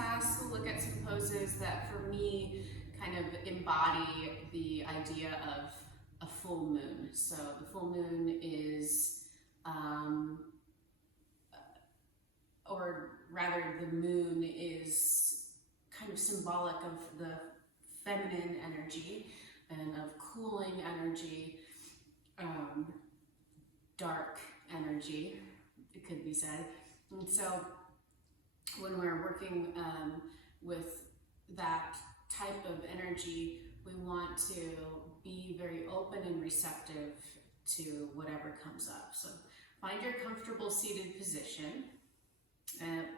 class, we'll look at some poses that for me kind of embody the idea of a full moon. So the full moon is, or rather the moon is kind of symbolic of the feminine energy and of cooling energy, dark energy, it could be said. And so when we're working with that type of energy, we want to be very open and receptive to whatever comes up. So find your comfortable seated position,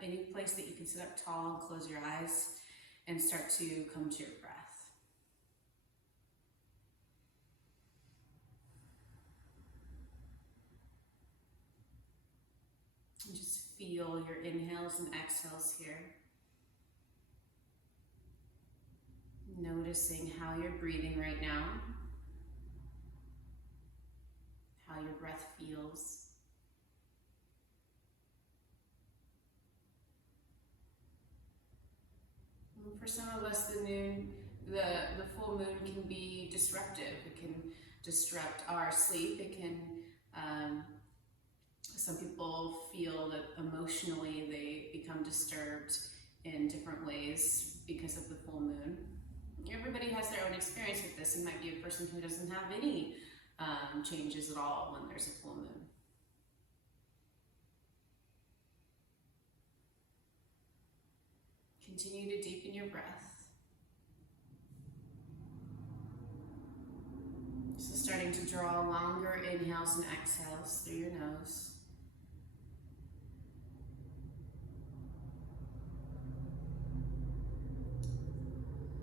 any place that you can sit up tall and close your eyes and start to come to your breath. And just feel your inhales and exhales here. Noticing how you're breathing right now, how your breath feels. And for some of us, the full moon can be disruptive. It can disrupt our sleep. It can, some people feel that emotionally they become disturbed in different ways because of the full moon. Everybody has their own experience with this. You might be a person who doesn't have any changes at all when there's a full moon. Continue to deepen your breath. So starting to draw longer inhales and exhales through your nose.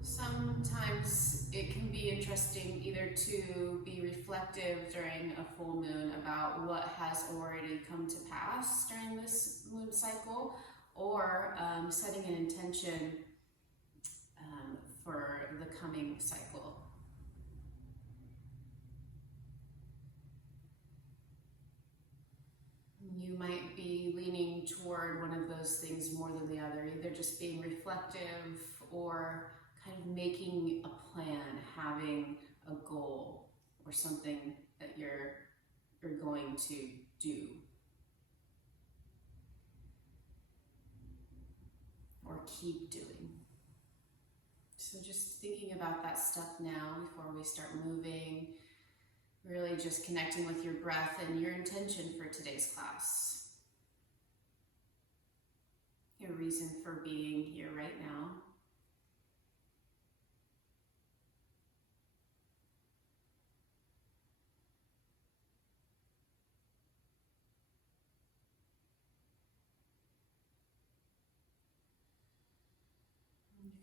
Sometimes it can be interesting either to be reflective during a full moon about what has already come to pass during this moon cycle, or setting an intention for the coming cycle. You might be leaning toward one of those things more than the other, either just being reflective or kind of making a plan, having a goal or something that you're going to do. Or keep doing. So just thinking about that stuff now before we start moving, really just connecting with your breath and your intention for today's class. Your reason for being here right now.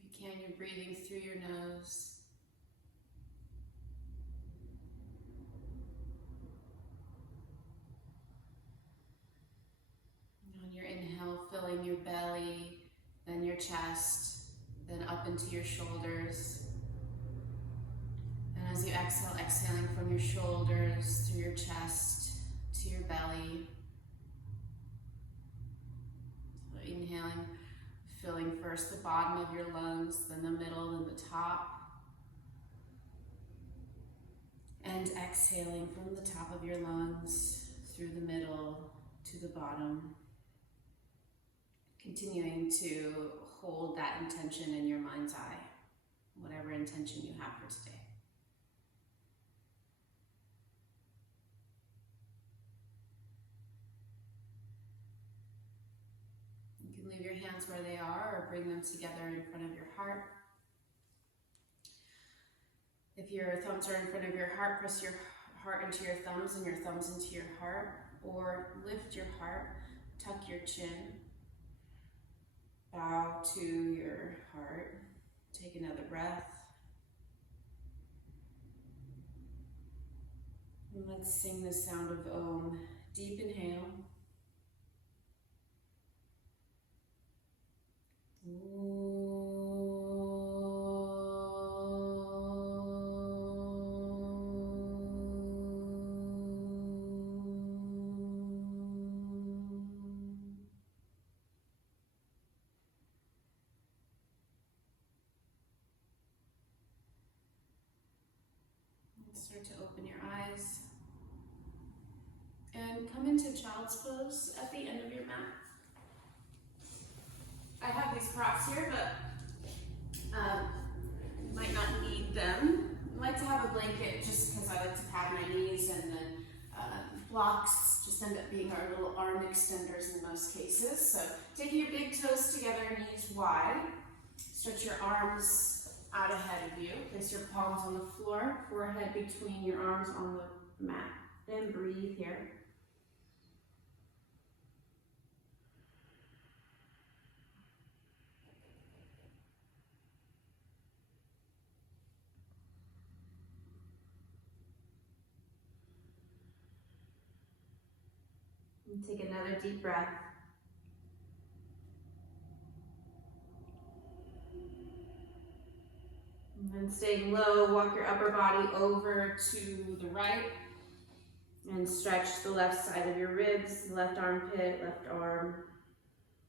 If you can, you're breathing through your nose. And on your inhale, filling your belly, then your chest, then up into your shoulders. And as you exhale, exhaling from your shoulders, through your chest, to your belly. So inhaling, filling first the bottom of your lungs, then the middle, then the top. And exhaling from the top of your lungs, through the middle, to the bottom. Continuing to hold that intention in your mind's eye, whatever intention you have for today. Leave your hands where they are or bring them together in front of your heart. If your thumbs are in front of your heart, press your heart into your thumbs and your thumbs into your heart, or lift your heart, tuck your chin, bow to your heart. Take another breath. And let's sing the sound of Om. Deep inhale. start to open your eyes. And come into child's pose at the end of your mat. I have these props here, but you might not need them. I like to have a blanket just because I like to pad my knees, and then blocks just end up being our little arm extenders in most cases. So taking your big toes together, knees wide. Stretch your arms out ahead of you. Place your palms on the floor, forehead between your arms on the mat. And breathe here. And take another deep breath. And then staying low, walk your upper body over to the right and stretch the left side of your ribs, left armpit, left arm.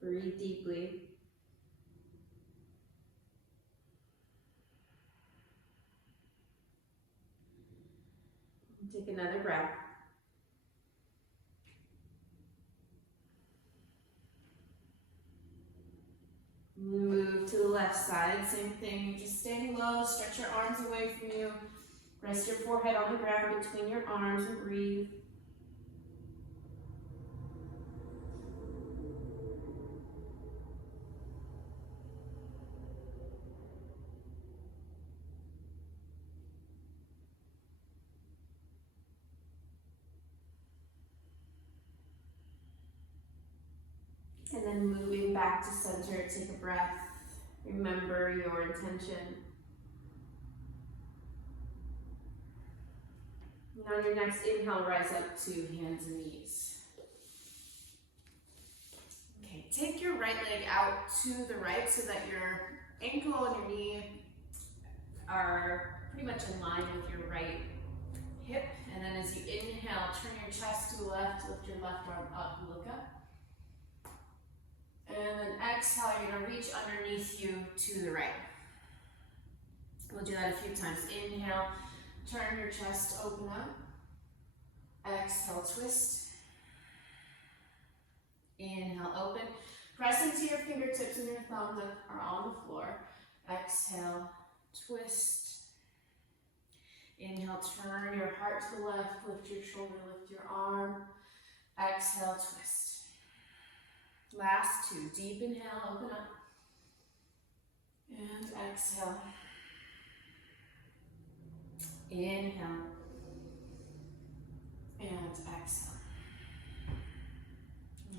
Breathe deeply. And take another breath. Move to the left side, same thing, just staying low, stretch your arms away from you. Rest your forehead on the ground between your arms and breathe. And then moving back to center, take a breath. Remember your intention. And on your next inhale, rise up to hands and knees. Okay, take your right leg out to the right so that your ankle and your knee are pretty much in line with your right hip. And then as you inhale, turn your chest to the left, lift your left arm up, look up. And then exhale, you're gonna reach underneath you to the right. We'll do that a few times. Inhale, turn your chest, open up. Exhale, twist. Inhale, open. Press into your fingertips and your thumbs that are on the floor. Exhale, twist. Inhale, turn your heart to the left, lift your shoulder, lift your arm. Exhale, twist. Last two. Deep inhale, open up. And exhale. Inhale. And exhale.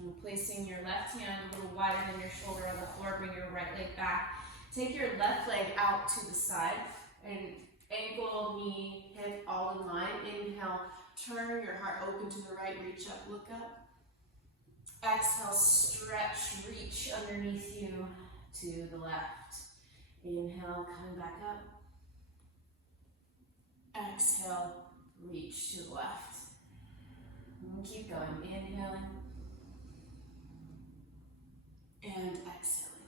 And placing your left hand a little wider than your shoulder on the floor, bring your right leg back. Take your left leg out to the side and ankle, knee, hip all in line. Inhale, turn your heart open to the right, reach up, look up. Exhale, stretch, reach underneath you to the left. Inhale, coming back up. Exhale, reach to the left. And keep going, inhaling and exhaling.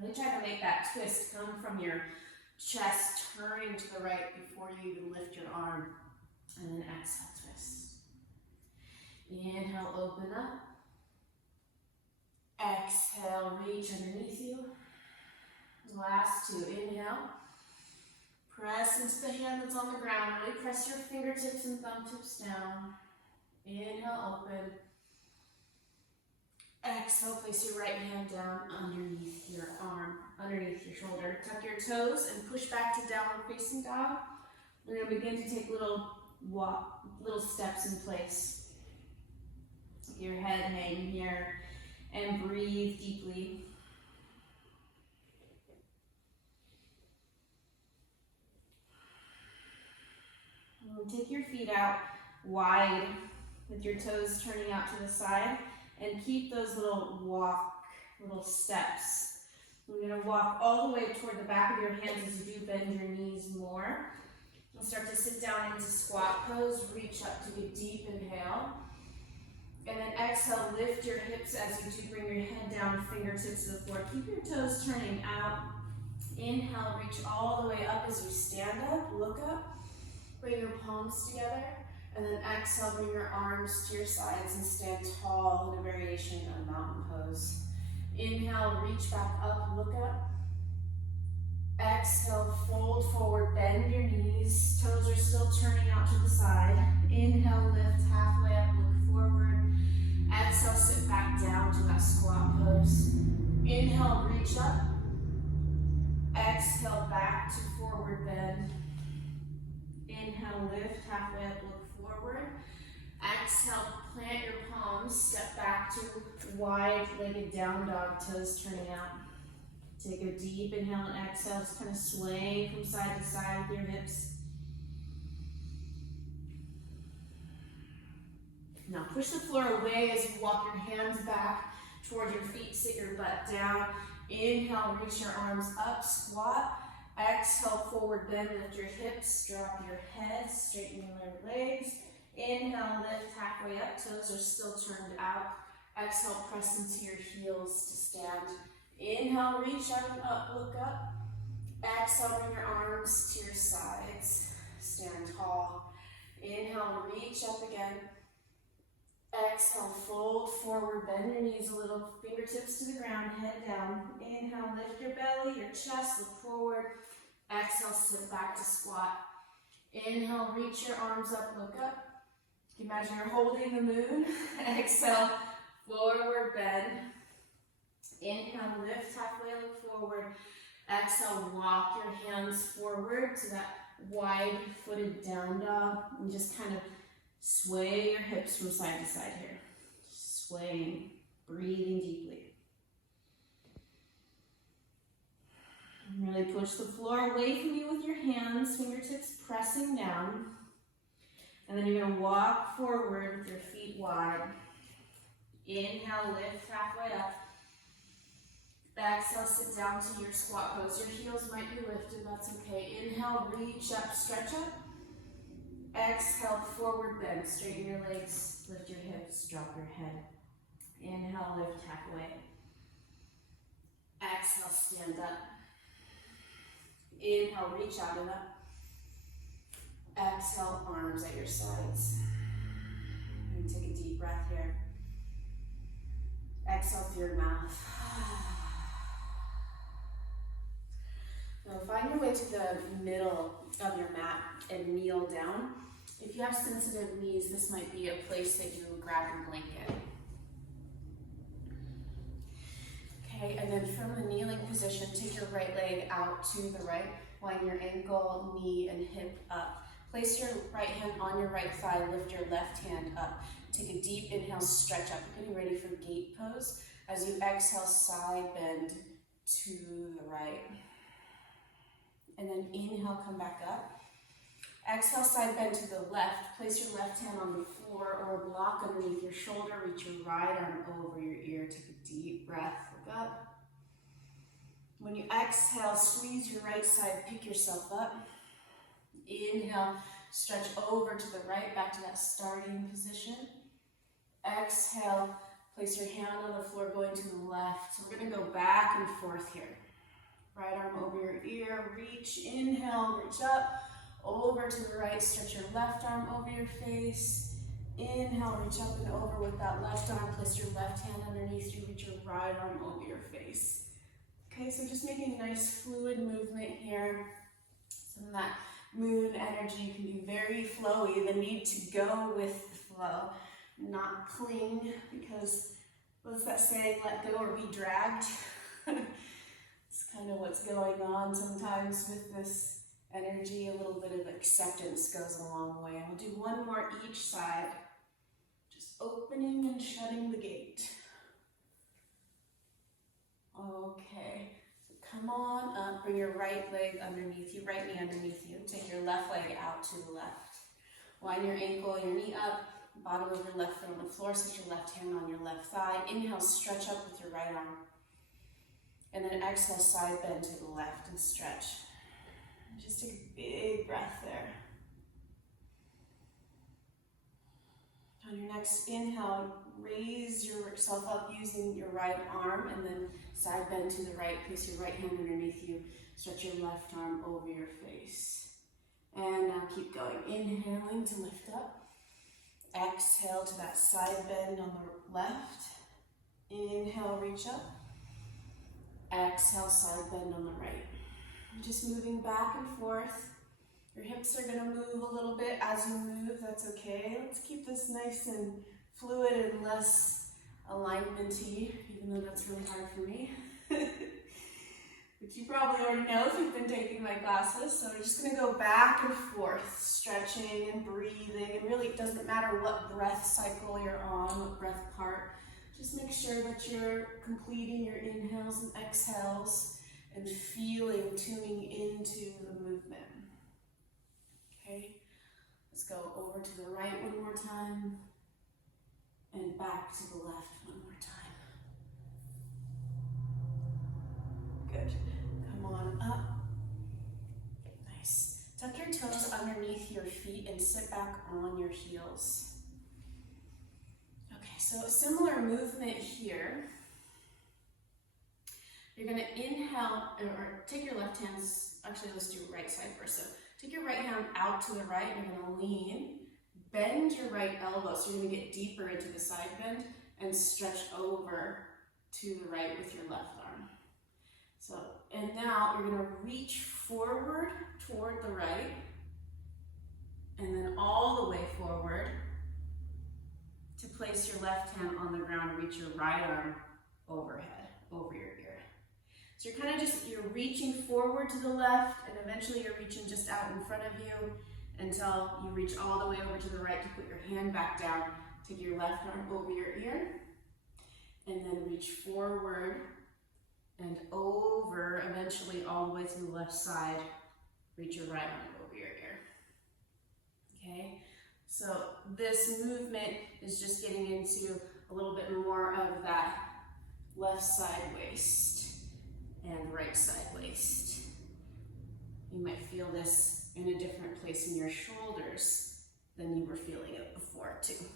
Really try to make that twist come from your chest, turning to the right before you even lift your arm. And then exhale, twist. Inhale, open up. Exhale, reach underneath you. Last two, inhale. Press into the hand that's on the ground. Really press your fingertips and thumb tips down. Inhale, open. Exhale, place your right hand down underneath your arm, underneath your shoulder. Tuck your toes and push back to downward facing dog. We're going to begin to take little steps in place. Your head hanging here, and breathe deeply. And take your feet out wide with your toes turning out to the side, and keep those little steps. We're going to walk all the way toward the back of your hands as you do bend your knees more. And start to sit down into squat pose, reach up to a deep inhale. And then exhale, lift your hips as you do bring your head down, fingertips to the floor. Keep your toes turning out. Inhale, reach all the way up as you stand up, look up. Bring your palms together, and then exhale, bring your arms to your sides and stand tall in a variation of mountain pose. Inhale, reach back up, look up. Exhale, fold forward, bend your knees. Toes are still turning out to the side. Inhale, lift halfway up, look forward. Exhale, sit back down to that squat pose. Inhale, reach up. Exhale, back to forward bend. Inhale, lift halfway up, look forward. Exhale, plant your palms, step back to wide-legged down dog, toes turning out. Take a deep inhale and exhale, just kind of swaying from side to side with your hips. Now push the floor away as you walk your hands back toward your feet, sit your butt down. Inhale, reach your arms up, squat. Exhale, forward bend, lift your hips, drop your head, straighten your legs. Inhale, lift halfway up, toes are still turned out. Exhale, press into your heels to stand. Inhale, reach up and up, look up. Exhale, bring your arms to your sides, stand tall. Inhale, reach up again. Exhale, fold forward, bend your knees a little, fingertips to the ground, head down. Inhale, lift your belly, your chest, look forward. Exhale, sit back to squat. Inhale, reach your arms up, look up. Imagine you're holding the moon. Exhale, forward bend. Inhale, lift halfway, look forward. Exhale, walk your hands forward to that wide-footed down dog. And just kind of sway your hips from side to side here. Swaying, breathing deeply. And really push the floor away from you with your hands, fingertips pressing down. And then you're going to walk forward with your feet wide. Inhale, lift halfway up. Exhale, sit down to your squat pose. Your heels might be lifted, that's okay. Inhale, reach up, stretch up. Exhale, forward bend, straighten your legs, lift your hips, drop your head. Inhale, lift halfway. Exhale, stand up. Inhale, reach out and up. Exhale, arms at your sides. And take a deep breath here. Exhale through your mouth. Now find your way to the middle of your mat and kneel down. If you have sensitive knees, this might be a place that you grab your blanket. Okay, and then from the kneeling position, take your right leg out to the right, line your ankle, knee, and hip up. Place your right hand on your right thigh, lift your left hand up. Take a deep inhale, stretch up. You're getting ready for gate pose. As you exhale, side bend to the right. And then inhale, come back up. Exhale, side bend to the left. Place your left hand on the floor or a block underneath your shoulder. Reach your right arm over your ear. Take a deep breath, look up. When you exhale, squeeze your right side, pick yourself up. Inhale, stretch over to the right, back to that starting position. Exhale, place your hand on the floor, going to the left. So we're going to go back and forth here. Right arm over your ear, reach, inhale, reach up, over to the right, stretch your left arm over your face. Inhale, reach up and over with that left arm, place your left hand underneath you, reach your right arm over your face. Okay, so just making a nice fluid movement here. Some of that moon energy can be very flowy, the need to go with the flow, not cling, because what's that saying, let go or be dragged? It's kind of what's going on sometimes with this energy. A little bit of acceptance goes a long way. We'll do one more each side, just opening and shutting the gate. Okay. Come on up, bring your right leg underneath you, right knee underneath you. Take your left leg out to the left. Line your ankle, your knee up, bottom of your left foot on the floor, set your left hand on your left thigh. Inhale, stretch up with your right arm. And then exhale, side bend to the left and stretch. Just take a big breath there. On your next inhale, raise yourself up using your right arm and then side bend to the right. Place your right hand underneath you. Stretch your left arm over your face. And now keep going. Inhaling to lift up. Exhale to that side bend on the left. Inhale, reach up. Exhale, side bend on the right. Just moving back and forth. Your hips are going to move a little bit as you move. That's okay. Let's keep this nice and fluid and less alignment-y, even though that's really hard for me. Which you probably already know if you've been taking my classes. So we're just going to go back and forth, stretching and breathing. And really, it doesn't matter what breath cycle you're on, what breath part. Just make sure that you're completing your inhales and exhales and feeling, tuning into the movement. Okay, let's go over to the right one more time and back to the left one more time. Good. Come on up. Nice. Tuck your toes underneath your feet and sit back on your heels. Okay, so a similar movement here. You're going to inhale, or take your left hand, actually let's do right side first. So take your right hand out to the right, you're going to lean, bend your right elbow, so you're going to get deeper into the side bend, and stretch over to the right with your left arm. So, and now you're going to reach forward toward the right, and then all the way forward to place your left hand on the ground, reach your right arm overhead, over your ear. So you're reaching forward to the left, and eventually you're reaching just out in front of you until you reach all the way over to the right to put your hand back down. Take your left arm over your ear, and then reach forward and over, eventually all the way to the left side. Reach your right arm over your ear. Okay, so this movement is just getting into a little bit more of that left side waist and right side waist. You might feel this in a different place in your shoulders than you were feeling it before too.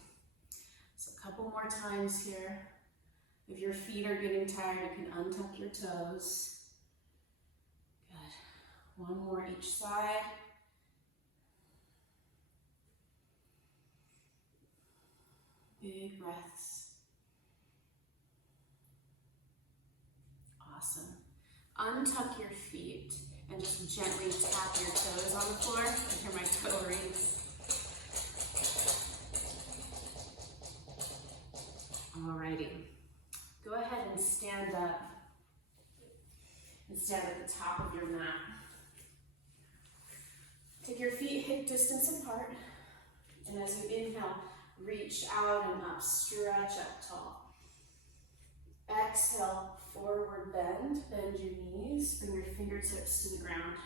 So a couple more times here. If your feet are getting tired, you can untuck your toes. Good. One more each side. Big breaths. Awesome. Untuck your feet and just gently tap your toes on the floor. I hear my toe rings. Alrighty. Go ahead and stand up and stand at the top of your mat. Take your feet hip distance apart, and as you inhale, reach out and up, stretch up tall. Exhale, forward bend your knees, bring your fingertips to the ground.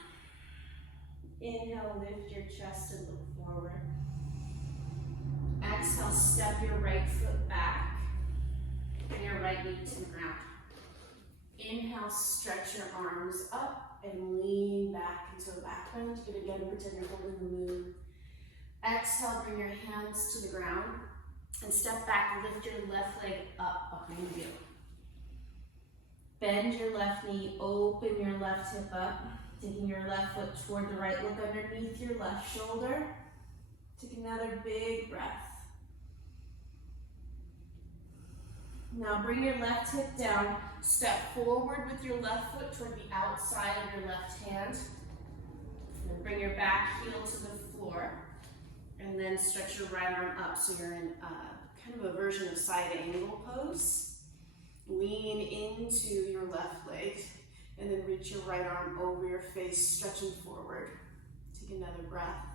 Inhale, lift your chest and look forward. Exhale, step your right foot back, bring your right knee to the ground. Inhale, stretch your arms up and lean back into a back bend. Good again, pretend you're holding the moon. Exhale, bring your hands to the ground and step back, lift your left leg up behind you. Bend your left knee, open your left hip up, taking your left foot toward the right, look underneath your left shoulder. Take another big breath. Now bring your left hip down, step forward with your left foot toward the outside of your left hand. And then bring your back heel to the floor. And then stretch your right arm up so you're in kind of a version of side angle pose. Lean into your left leg and then reach your right arm over your face, stretching forward. Take another breath.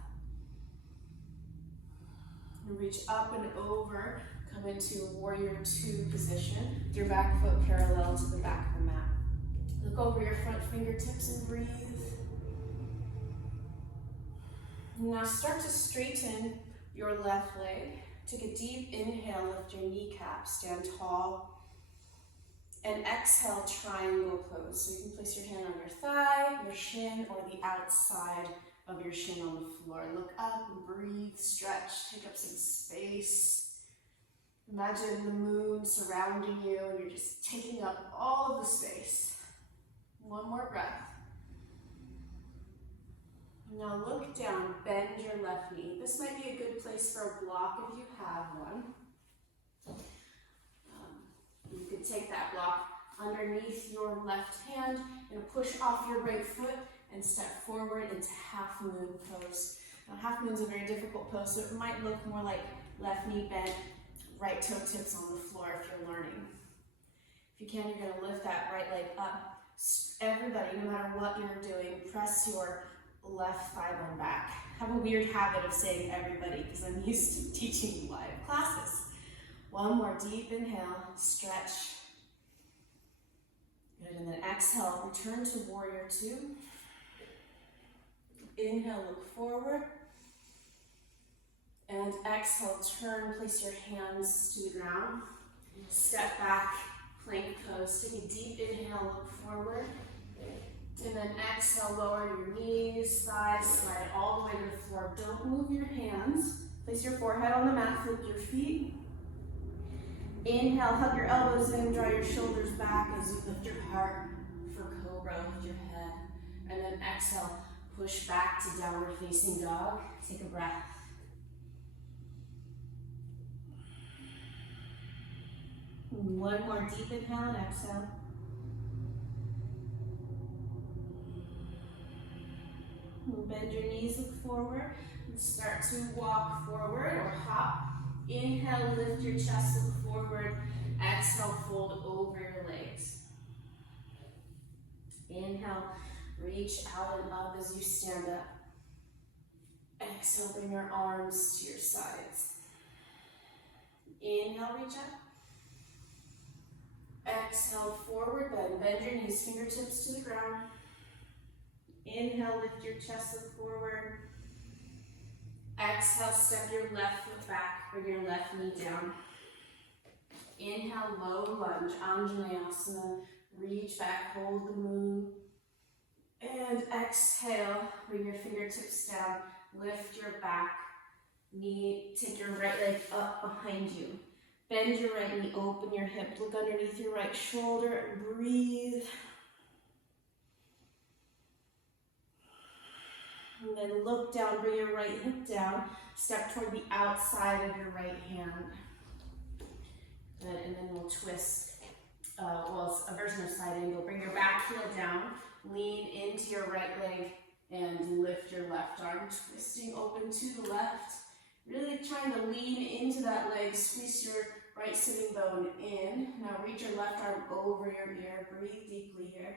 And reach up and over, come into warrior two position, with your back foot parallel to the back of the mat. Look over your front fingertips and breathe. Now start to straighten your left leg. Take a deep inhale, lift your kneecap, stand tall. And exhale, triangle pose. So you can place your hand on your thigh, your shin, or the outside of your shin on the floor. Look up and breathe, stretch, take up some space. Imagine the moon surrounding you and you're just taking up all of the space. One more breath. Now look down, bend your left knee. This might be a good place for a block if you have one. You could take that block underneath your left hand and push off your right foot and step forward into half moon pose. Now half moon is a very difficult pose, so it might look more like left knee bent, right toe tips on the floor if you're learning. If you can, you're going to lift that right leg up. Everybody, no matter what you're doing, press your left thigh bone back. I have a weird habit of saying everybody because I'm used to teaching live classes. One more deep inhale, stretch. Good, and then exhale, return to warrior two. Inhale, look forward. And exhale, turn, place your hands to the ground. Step back, plank pose. Take a deep inhale, look forward. And then exhale, lower your knees, thighs, slide all the way to the floor. Don't move your hands. Place your forehead on the mat, flip your feet. Inhale, hug your elbows in, draw your shoulders back as you lift your heart for cobra with your head. And then exhale, push back to downward facing dog. Take a breath. One more deep inhale and exhale. Bend your knees, look forward, and start to walk forward or hop. Inhale, lift your chest, look forward. Exhale, fold over your legs. Inhale, reach out and up as you stand up. Exhale, bring your arms to your sides. Inhale, reach up. Exhale, forward bend. Bend your knees, fingertips to the ground. Inhale, lift your chest, look forward. Exhale, step your left foot back, bring your left knee down. Inhale, low lunge, Anjaneyasana. Reach back, hold the moon. And exhale, bring your fingertips down. Lift your back knee, take your right leg up behind you. Bend your right knee, open your hip, look underneath your right shoulder, and breathe. And then look down, bring your right hip down, step toward the outside of your right hand. Good, and then we'll twist, it's a version of side angle. Bring your back heel down, lean into your right leg, and lift your left arm, twisting open to the left. Really trying to lean into that leg, squeeze your right sitting bone in. Now reach your left arm over your ear, breathe deeply here.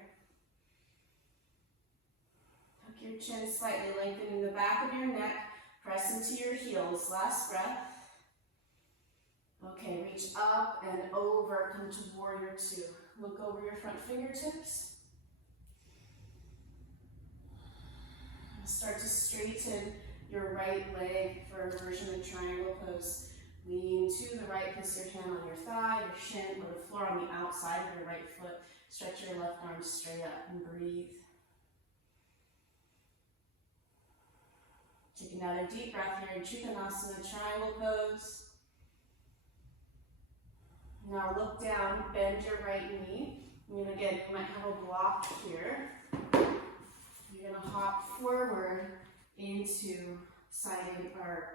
Tuck your chin slightly, lengthening the back of your neck, press into your heels, last breath. Okay, reach up and over, come to warrior two. Look over your front fingertips. Start to straighten your right leg for a version of triangle pose. Lean to the right, place your hand on your thigh, your shin, or the floor on the outside of your right foot. Stretch your left arm straight up and breathe. Take another deep breath here in Trikonasana, triangle pose. Now look down, bend your right knee. And again, you might have a block here. You're going to hop forward into side or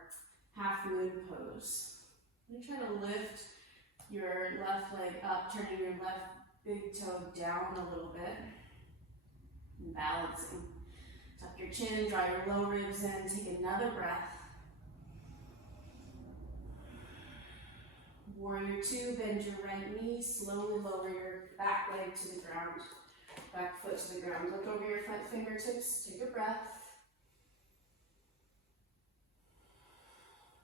half moon pose. You're trying to lift your left leg up, turning your left big toe down a little bit. And balancing. Tuck your chin, draw your low ribs in, take another breath. Warrior two, bend your right knee, slowly lower your back leg to the ground. Back foot to the ground. Look over your front fingertips, take a breath.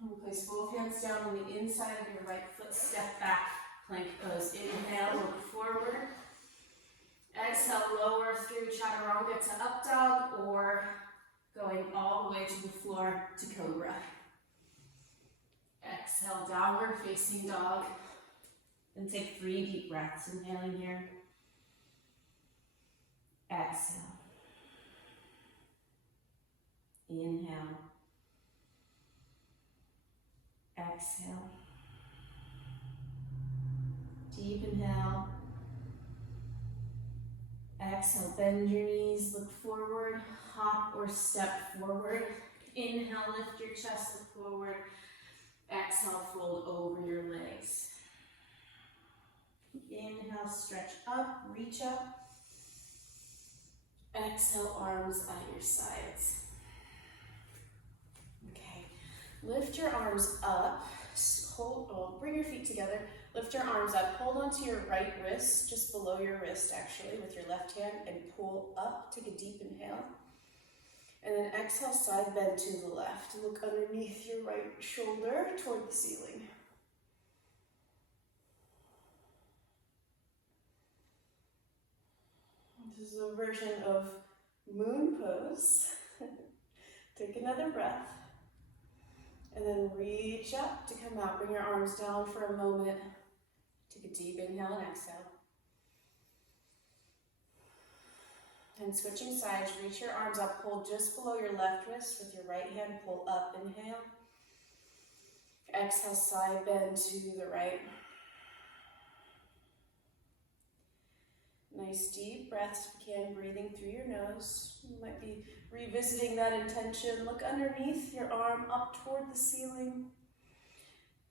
And place both hands down on the inside of your right foot, step back, plank pose. Inhale, look forward. Exhale, lower through chaturanga to up dog or going all the way to the floor to cobra. Exhale, downward facing dog. And take 3 deep breaths. Inhaling here. Exhale. Inhale. Exhale. Deep inhale. Exhale, bend your knees, look forward, hop or step forward. Inhale, lift your chest, look forward. Exhale, fold over your legs. Inhale, stretch up, reach up. Exhale, arms at your sides. Okay, lift your arms up, bring your feet together, lift your arms up, hold onto your right wrist, just below your wrist actually, with your left hand, and pull up, take a deep inhale. And then exhale, side bend to the left. Look underneath your right shoulder toward the ceiling. This is a version of moon pose. Take another breath. And then reach up to come out. Bring your arms down for a moment. Take a deep inhale and exhale. And switching sides, reach your arms up, hold just below your left wrist with your right hand, pull up, inhale. Exhale, side bend to the right. Nice deep breaths if you can, breathing through your nose. You might be revisiting that intention. Look underneath your arm up toward the ceiling.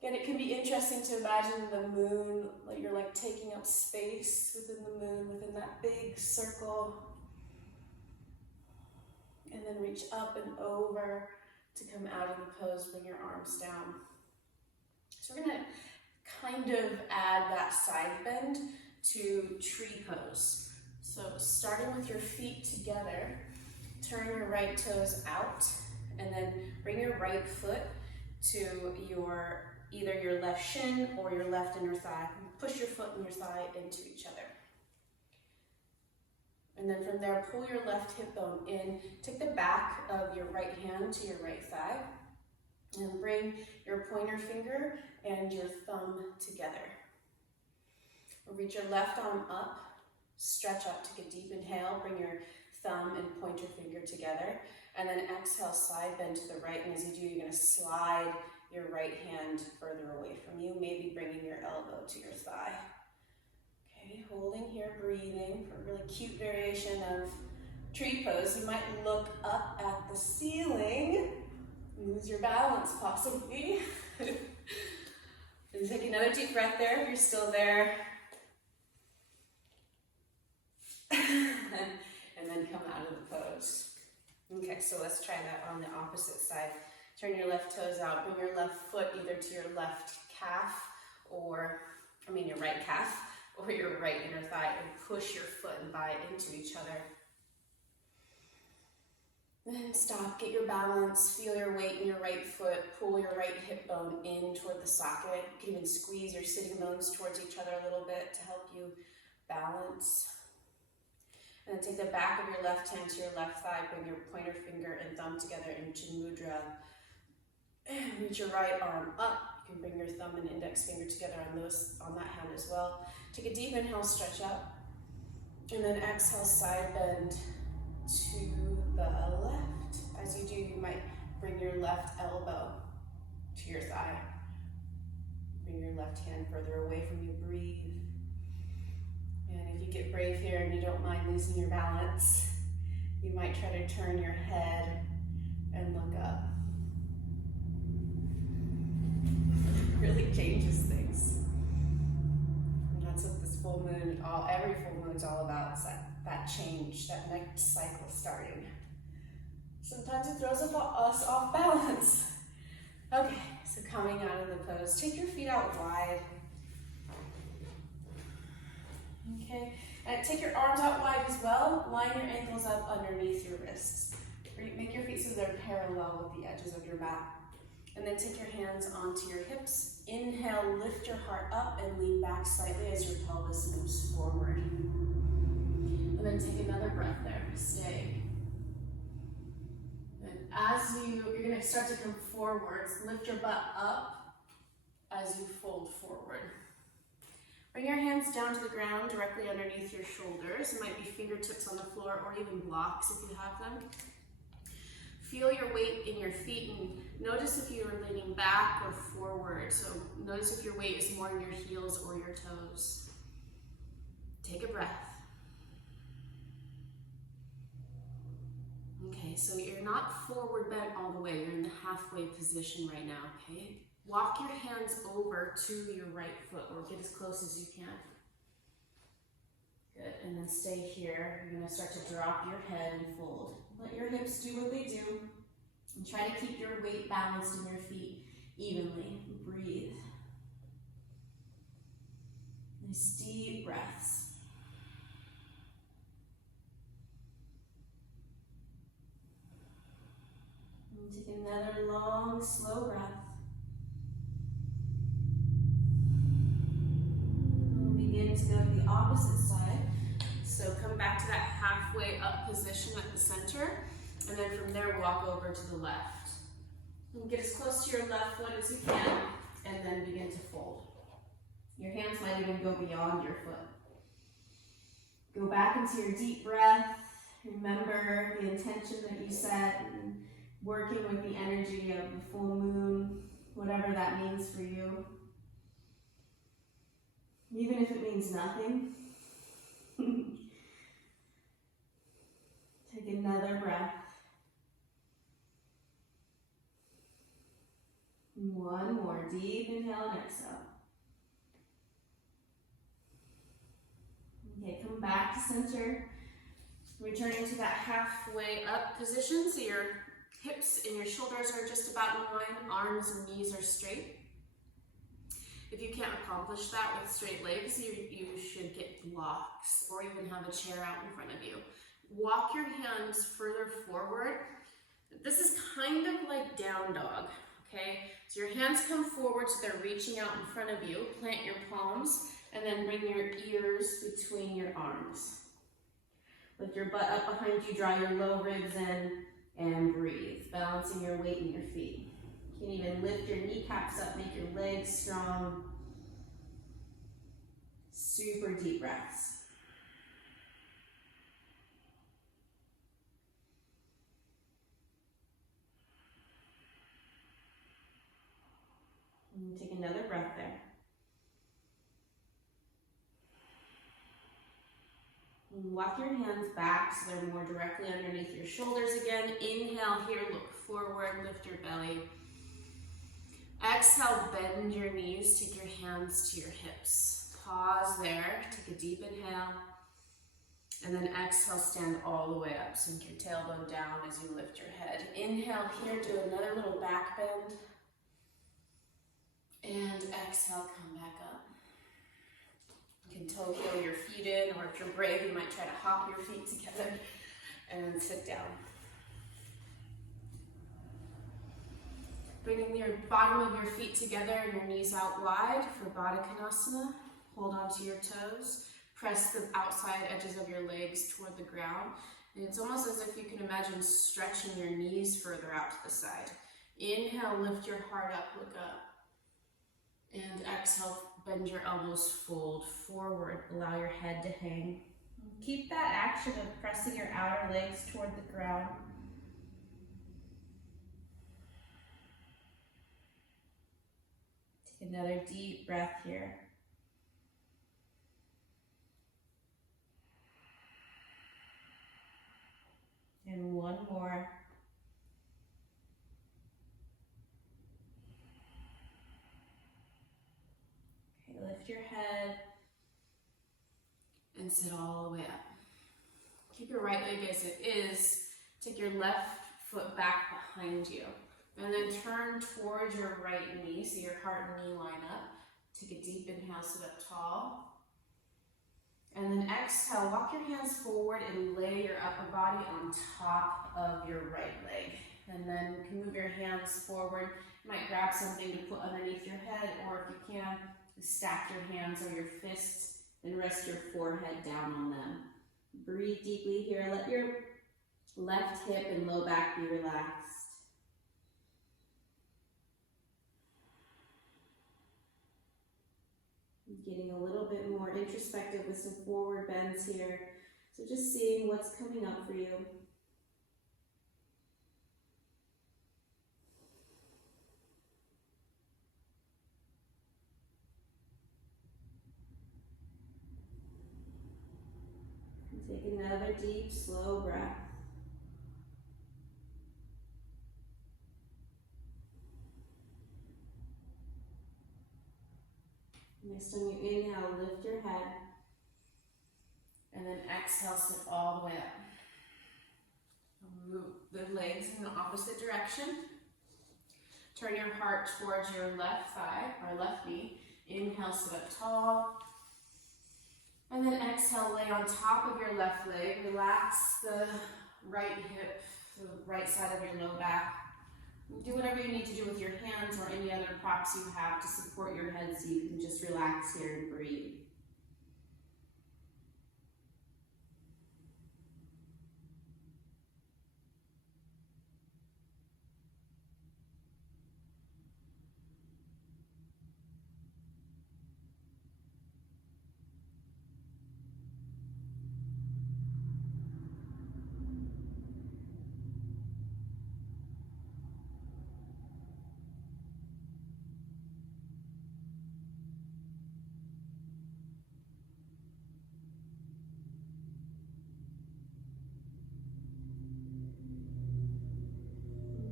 Again, it can be interesting to imagine the moon, like you're like taking up space within the moon, within that big circle. And then reach up and over to come out of the pose, bring your arms down. So we're gonna kind of add that side bend to tree pose. So starting with your feet together, turn your right toes out, and then bring your right foot to either your left shin or your left inner thigh. Push your foot and your thigh into each other. And then from there, pull your left hip bone in. Take the back of your right hand to your right thigh. And bring your pointer finger and your thumb together. Reach your left arm up. Stretch up, take a deep inhale. Bring your thumb and pointer finger together. And then exhale, side bend to the right. And as you do, you're going to slide your right hand further away from you, maybe bringing your elbow to your thigh. Okay, holding here, breathing for a really cute variation of tree pose. You might look up at the ceiling, lose your balance possibly. And take another deep breath there if you're still there. And then come out of the pose. Okay, so let's try that on the opposite side. Turn your left toes out, bring your left foot either to your left calf your right calf or your right inner thigh, and push your foot and thigh into each other. Then stop, get your balance, feel your weight in your right foot, pull your right hip bone in toward the socket. You can even squeeze your sitting bones towards each other a little bit to help you balance. And then take the back of your left hand to your left thigh, bring your pointer finger and thumb together in Chin Mudra. And reach your right arm up. You can bring your thumb and index finger together on that hand as well. Take a deep inhale, stretch up. And then exhale, side bend to the left. As you do, you might bring your left elbow to your thigh. Bring your left hand further away from you, breathe. And if you get brave here and you don't mind losing your balance, you might try to turn your head and look up. It really changes things. And that's what this full moon, every full moon is all about, is that change, that next cycle starting. Sometimes it throws us off balance. Okay, so coming out of the pose, take your feet out wide. Okay, and take your arms out wide as well. Line your ankles up underneath your wrists. Make your feet so they're parallel with the edges of your mat. And then take your hands onto your hips. Inhale, lift your heart up and lean back slightly as your pelvis moves forward. And then take another breath there, stay. And as you're gonna start to come forwards, lift your butt up as you fold forward. Bring your hands down to the ground directly underneath your shoulders. It might be fingertips on the floor or even blocks if you have them. Feel your weight in your feet and notice if you are leaning back or forward. So notice if your weight is more in your heels or your toes. Take a breath. Okay, so you're not forward bent all the way, you're in the halfway position right now, okay? Walk your hands over to your right foot, or get as close as you can. Good, and then stay here. You're gonna start to drop your head and fold. Let your hips do what they do. And try to keep your weight balanced in your feet evenly. Breathe. Nice deep breaths. And take another long, slow breath. And begin to go to the opposite side. So come back to that halfway up position at the center. And then from there, walk over to the left. And get as close to your left foot as you can, and then begin to fold. Your hands might even go beyond your foot. Go back into your deep breath. Remember the intention that you set, and working with the energy of the full moon, whatever that means for you. Even if it means nothing. Take another breath. One more deep inhale and exhale. Okay, come back to center. Returning to that halfway up position, so your hips and your shoulders are just about in line, arms and knees are straight. If you can't accomplish that with straight legs, you should get blocks or even have a chair out in front of you. Walk your hands further forward. This is kind of like down dog, okay? So your hands come forward so they're reaching out in front of you. Plant your palms and then bring your ears between your arms. Lift your butt up behind you, draw your low ribs in, and breathe, balancing your weight in your feet. You can even lift your kneecaps up, make your legs strong. Super deep breaths. And take another breath there. And walk your hands back so they're more directly underneath your shoulders again. Inhale here, look forward, lift your belly. Exhale, bend your knees, take your hands to your hips. Pause there, take a deep inhale. And then exhale, stand all the way up. Sink your tailbone down as you lift your head. Inhale here, do another little back bend. And exhale, come back up. You can toe heel your feet in, or if you're brave, you might try to hop your feet together and then sit down. Bringing your bottom of your feet together and your knees out wide for Baddha Konasana. Hold on to your toes. Press the outside edges of your legs toward the ground. And it's almost as if you can imagine stretching your knees further out to the side. Inhale, lift your heart up, look up. And exhale, bend your elbows, fold forward, allow your head to hang. Keep that action of pressing your outer legs toward the ground. Take another deep breath here. And one more. Lift your head and sit all the way up. Keep your right leg as it is. Take your left foot back behind you. And then turn towards your right knee so your heart and knee line up. Take a deep inhale, sit up tall. And then exhale, walk your hands forward and lay your upper body on top of your right leg. And then you can move your hands forward. You might grab something to put underneath your head, or if you can, stack your hands or your fists and rest your forehead down on them. Breathe deeply here. Let your left hip and low back be relaxed. Getting a little bit more introspective with some forward bends here. So just seeing what's coming up for you. Take another deep, slow breath. Next time you inhale, lift your head. And then exhale, sit all the way up. Move the legs in the opposite direction. Turn your heart towards your left thigh or left knee. Inhale, sit up tall. And then exhale, lay on top of your left leg. Relax the right hip, the right side of your low back. Do whatever you need to do with your hands or any other props you have to support your head so you can just relax here and breathe.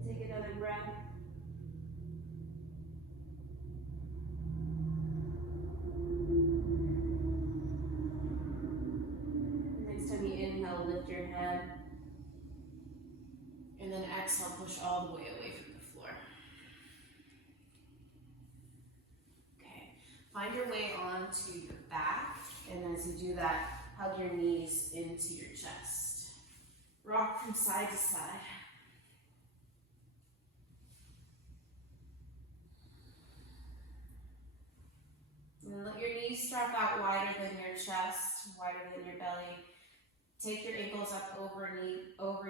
Take another breath. Next time you inhale, lift your head. And then exhale, push all the way away from the floor. Okay, find your way onto your back. And as you do that, hug your knees into your chest. Rock from side to side. And let your knees strap out wider than your chest, wider than your belly. Take your ankles up over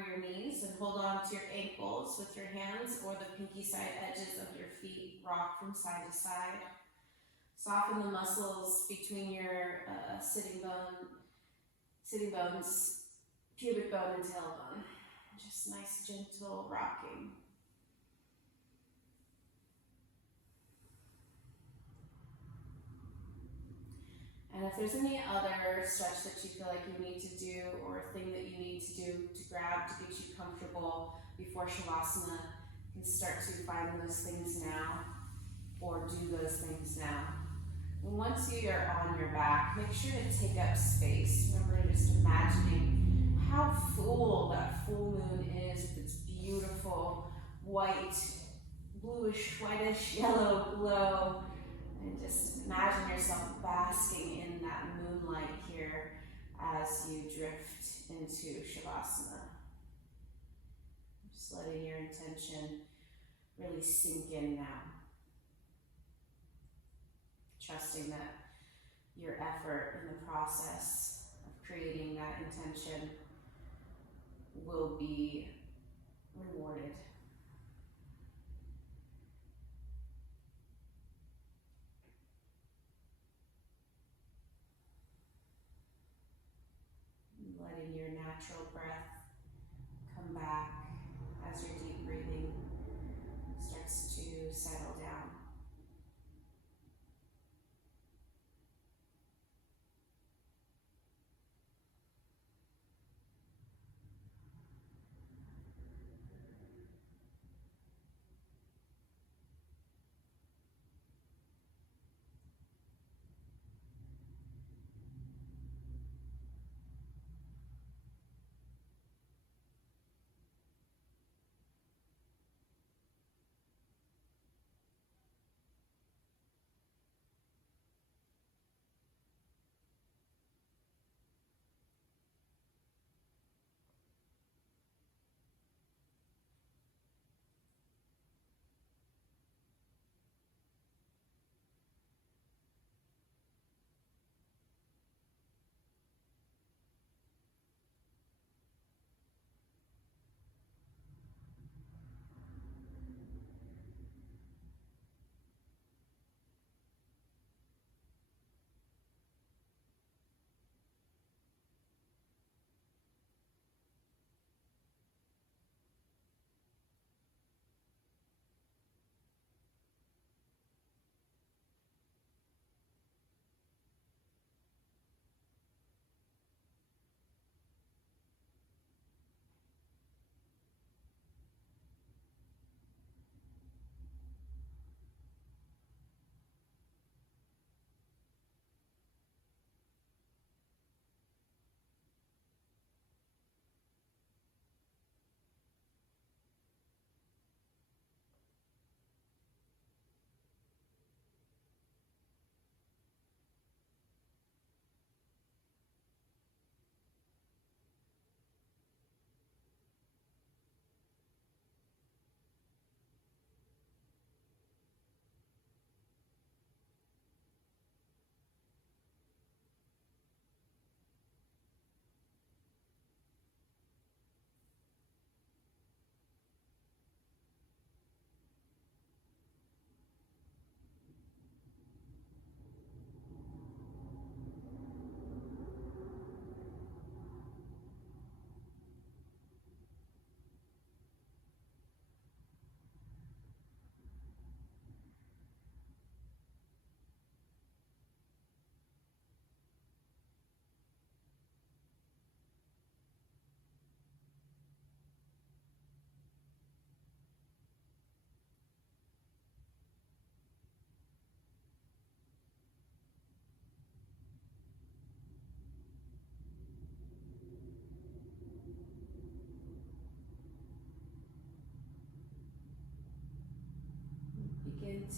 your knees and hold on to your ankles with your hands or the pinky side edges of your feet. Rock from side to side. Soften the muscles between your sitting bones, pubic bone and tailbone. Just nice, gentle rocking. And if there's any other stretch that you feel like you need to do or a thing that you need to do to grab to get you comfortable before Shavasana, you can start to find those things now or do those things now. And once you are on your back, make sure to take up space. Remember just imagining how full that full moon is with its beautiful white, bluish, whitish, yellow glow. And just imagine yourself basking in that moonlight here as you drift into Shavasana. Just letting your intention really sink in now. Trusting that your effort in the process of creating that intention will be rewarded. Letting your natural breath come back as your deep breathing starts to settle down.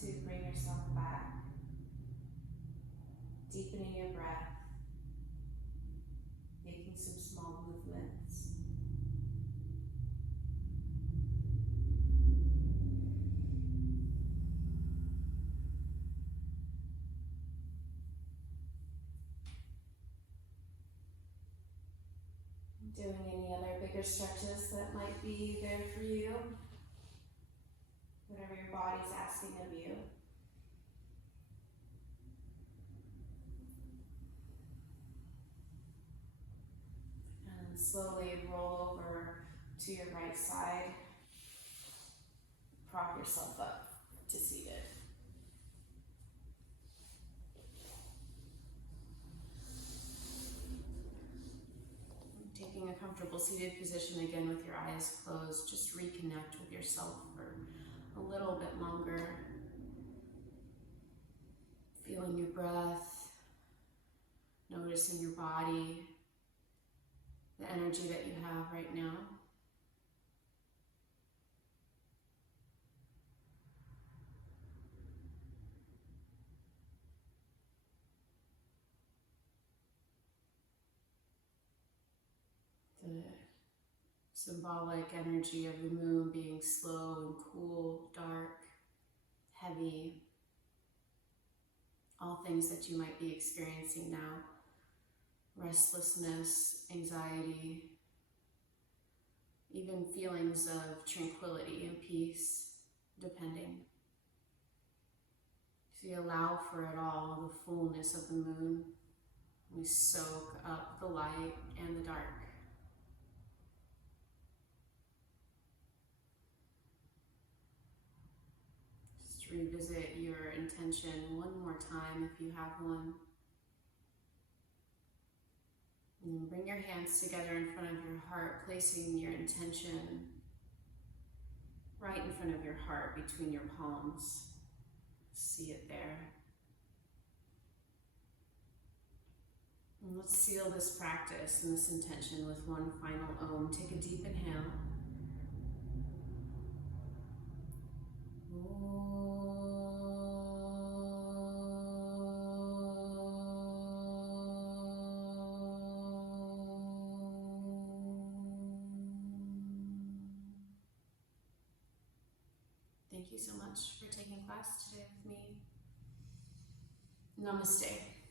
to bring yourself back, deepening your breath, making some small movements. Doing any other bigger stretches that might be there for you. Whatever your body's asking of you. And slowly roll over to your right side. Prop yourself up to seated. Taking a comfortable seated position again with your eyes closed, just reconnect with yourself for a little bit longer. Feeling your breath, noticing your body, the energy that you have right now. The symbolic energy of the moon being slow and cool, dark, heavy, all things that you might be experiencing now. Restlessness, anxiety, even feelings of tranquility and peace, depending. So you allow for it all, the fullness of the moon. We soak up the light and the dark. Just revisit your intention one more time if you have one. And then bring your hands together in front of your heart, placing your intention right in front of your heart, between your palms. See it there. And let's seal this practice and this intention with one final Om. Take a deep inhale. Thank you so much for taking class today with me. Namaste.